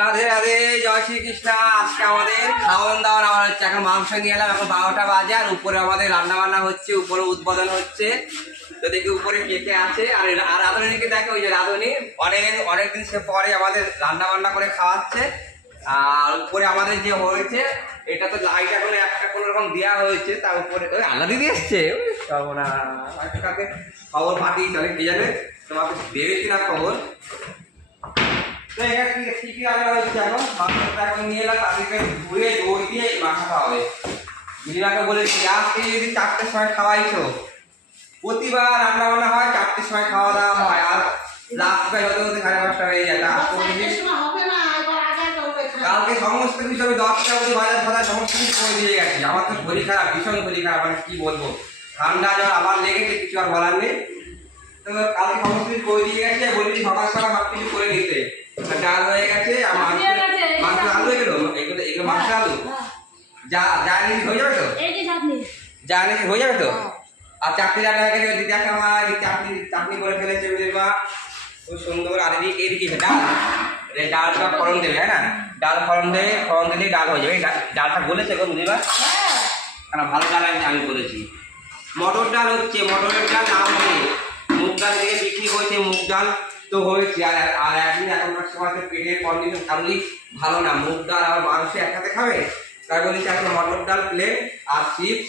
রাধে রাধে, জয় শ্রীকৃষ্ণ। আজকে আমাদের খাওয়ান দাওয়ান আমার হচ্ছে এখন মাংস নিয়ে এলাম। এখন বারোটা বাজে আর উপরে আমাদের রান্না বান্না হচ্ছে, উপরে উদ্বোধন হচ্ছে। তো দেখি উপরে কে কে আছে। আর আর রাধুনিকে দেখো ওই যে রাধুনি অনেক অনেকদিন সে পরে আমাদের রান্না বান্না করে খাওয়াচ্ছে। আর উপরে আমাদের যে হয়েছে, এটা তো লাইট এখন একটা কোনো রকম দেওয়া হয়েছে, তার উপরে ওই আল্লাহ দিদি এসছে। খবর পাঠিয়ে চলে কি জানে? তোমাকে দেবে কিনা খবর? তো এখানে কি কি কি রান্না হচ্ছে এখন মাংসটা এখন নিয়ে এলাম তাদেরকে ধুয়ে দই দিয়ে মাখাতে হবে। দিদিমাকে বলেছি আজকে যদি চারটের সময় খাওয়াইছো প্রতিবার রান্না বান্না হয় চারটের সময় খাওয়া দাওয়া হয় আর লাস্ট প্রায় হতে হতে সাড়ে পাঁচটা হয়ে যায় তা কালকে সমস্ত কিছু আমি দশটা অবধি বাজার ফাজার সমস্ত কিছু করে দিয়ে গেছি। আমার তো শরীর খারাপ ভীষণ শরীর খারাপ মানে কি বলব? ঠান্ডা জ্বর আবার লেগেছে কিছু আর বলার নেই। তো কালকে সমস্ত কিছু করে দিয়ে গেছে বলেছি সকাল সকাল সব কিছু করে নিতে। ডাল হয়ে গেছে আর মাংস মাংস আলু এগুলো এগুলো এগুলো মাংস আলু। যা যা নিয়ে হয়ে যাবে তো? যা নিয়ে। হয়ে যাবে তো? আর চাকরি রান্না হয়ে গেছে দিদি আমার চাকরি চাকরি করে ফেলেছে বুঝলি মা। খুব সুন্দর। আর এদিকে এদিকে ডাল। ডালটা ফলন দেবে হ্যাঁ না? ডাল ফলন দেবে ফলন দিলে ডাল হয়ে যাবে। ডালটা বলেছে গো বুঝলি মা? কেন ভালো ডাল আমি আমি বলেছি মটর ডাল হচ্ছে মটরের ডাল নাম নেই মুগ ডাল দিয়ে বিক্রি হয়েছে মুগ ডাল। তো হয়েছে। আর আর একদিন এখনকার সময় পেটের কন্ডিশন থাকলে ভালো না, মুগ ডাল আর মাংস একসাথে খাবে? তাই বলেছি এখন মটর ডাল প্লেন আর চিপস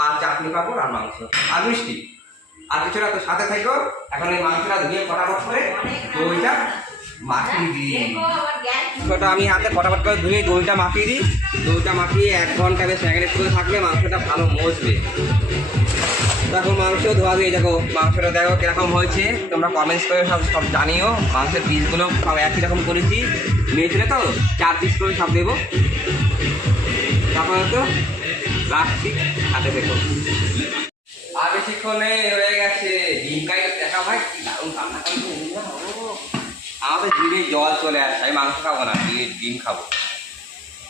আর চাটনি পাঁপড় আর মাংস আর মিষ্টি। আর কিছু না, তো সাথে থেকো। এখন এই মাংসটা ধুয়ে ফটাফট করে দইটা মাখিয়ে দিই। মাংসটা আমি হাতে ফটাফট করে ধুয়ে দইটা মাখিয়ে দিই। দইটা মাখিয়ে এক ঘণ্টা বেশ করে থাকলে মাংসটা ভালো মজবে। দেখো মাংস ধোয়া দিয়ে দেখো, মাংসটা দেখো কীরকম হয়েছে। তোমরা কমেন্টস করে সব সব জানিও। মাংসের পিসগুলো সব একই রকম করেছি। মেয়েছিলে তো চার পিস করে সব দেবো। তারপরে তো রাখছি, হাতে দেখো। আর বেশিক্ষণে হয়ে গেছে। ডিম কাই দেখা ভাই, কি দারুণ রান্না আমাদের জিভে জল চলে আসছে আমি মাংস খাব না ডিম খাব।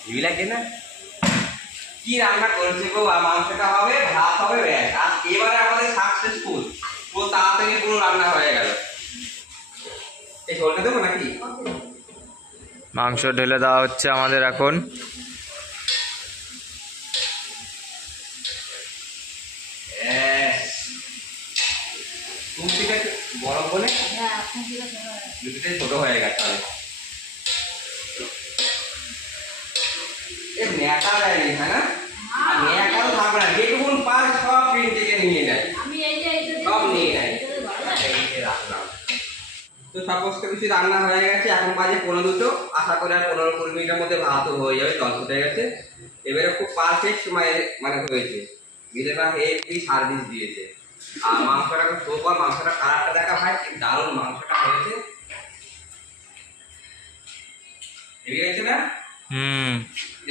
জিভি লাগে না? কি রান্না করেছে গো? মাংসটা হবে ভাত হবে ব্যাস। আর এবারে আমাদের সাকসেসফুল পুরো তাড়াতাড়ি পুরো রান্না হয়ে গেল। এই ঝোলটা দেবো নাকি? মাংস ঢেলে দেওয়া হচ্ছে আমাদের এখন। বলে? দুটোটাই ছোট হয়ে গেছে এ ন্যাকা দেয় নি, হ্যাঁ না থাকবে না যেটুকুন পার সব প্রিন্ট থেকে নিয়ে নেয় সব নিয়ে নেয় রাখলাম। তো সমস্ত কিছু রান্না হয়ে গেছে এখন বাজে পনেরো দুটো। আশা করি আর পনেরো কুড়ি মিনিটের মধ্যে ভাতও হয়ে যাবে জল ফুটে গেছে। এবারে খুব পারফেক্ট সময়ে মানে হয়েছে। দিদিমা হেভি সার্ভিস দিয়েছে। আর মাংসটা খুব সুপার মাংসটা কালারটা দেখা ভাই কি দারুণ মাংসটা হয়েছে। ঠিক আছে না? হুম।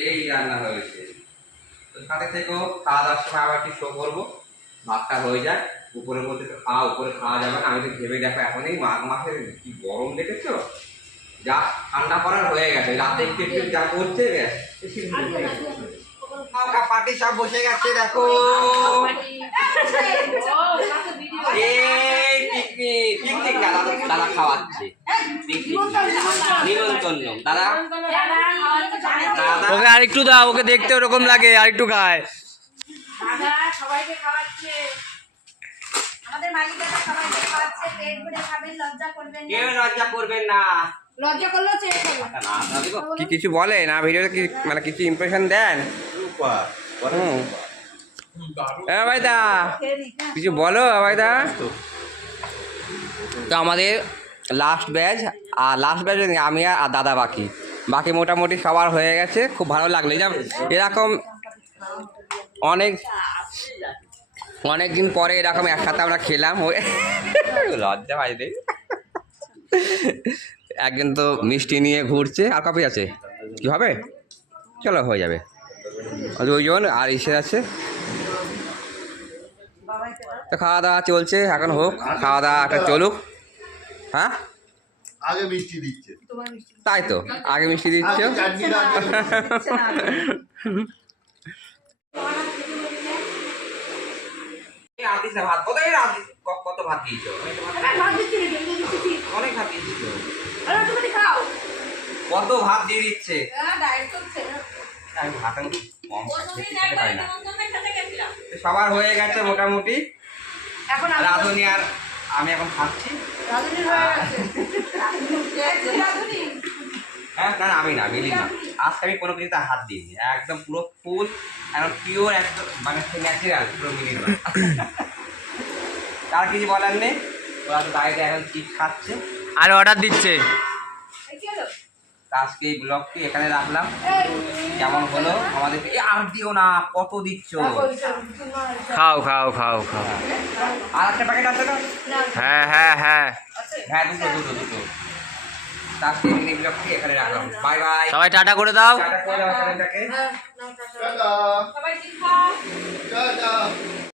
এই রান্না হয়েছে তো সাথে থেকেও খাওয়া দাওয়ার সময় আবার একটু শো করব। ভাতটা হয়ে যায় উপরের মধ্যে খাওয়া উপরে খাওয়া যাবে না। আমি তো ভেবে দেখো এখন এই মাঘ মাসের কি গরম দেখেছ? যা ঠান্ডা পড়ার হয়ে গেছে। রাতে একটু একটু যা করছে পার্টি সব বসে গেছে দেখো। পিকনিক দাদা দাদা খাওয়াচ্ছে। নিমন্ত্রণ। দাদা? ওকে আর একটু দাও ওকে দেখতে ওরকম লাগে আর একটু খায়। সবাইকে খাওয়াচ্ছে। আমাদের মালিকাটা সবাইকে খাওয়াচ্ছে পেট ভরে খাবেন লজ্জা করবেন কেউ লজ্জা করবেন না। লজ্জা করলেও চেয়ে কি কিছু বলে? না ভিডিওতে কি মানে কিছু ইমপ্রেশন দেন? হুম। হ্যাঁ ভাই দা কিছু বলো ভাই দা তো আমাদের লাস্ট ব্যাচ আর লাস্ট ব্যাচ আমি আর দাদা বাকি। বাকি মোটামুটি সবার হয়ে গেছে, খুব ভালো লাগল। এরকম অনেক অনেক দিন পরে এরকম একসাথে আমরা খেলাম, ওই লজ্জা বাজবে একজন তো মিষ্টি নিয়ে ঘুরছে, আর কপি আছে? কি হবে চলো, হয়ে যাবে। ওইজন আর ইসে আছে। তো খাওয়া দাওয়া চলছে এখন হোক খাওয়া দাওয়া একটা চলুক। হ্যাঁ? আগে মিষ্টি দিচ্ছে। তাই তো আগে মিষ্টি দিচ্ছ। ভাত কত কত ভাত দিয়েছ? অনেক ভাত দিয়েছ। কত ভাত দিয়ে দিচ্ছে? হ্যাঁ, ভাত আমি কম খেতে পারি না নেমন্তন্নে খেতে গেছিলাম। তো সবার হয়ে গেছে মোটামুটি। এখন রাধুনি আর আমি এখন খাচ্ছি। হয়ে। হ্যাঁ না আমি না মিলি না। আজকে আমি কোনো কিছুতে হাত দিইনি। একদম পুরো ফুল একদম পিওর একদম মানে ন্যাচারাল পুরো মিলি না। তার কিছু বলার নেই। ওরা তো বাইরে এখন চিপস খাচ্ছে। আর অর্ডার দিচ্ছে। আজকে এই ব্লগটি এখানে রাখলাম। কেমন হলো? আমাদের এ আর দিও না কত দিচ্ছ? খাও খাও খাও খাও। আর একটা প্যাকেট আছে না? হ্যাঁ হ্যাঁ হ্যাঁ। হ্যাঁ দুটো দুটো দুটো। আজকে এই ব্লগটি এখানে রাখলাম। বাই বাই সবাই টাটা করে দাও। টাটা করে দাও হ্যাঁ, সবাই টাটা।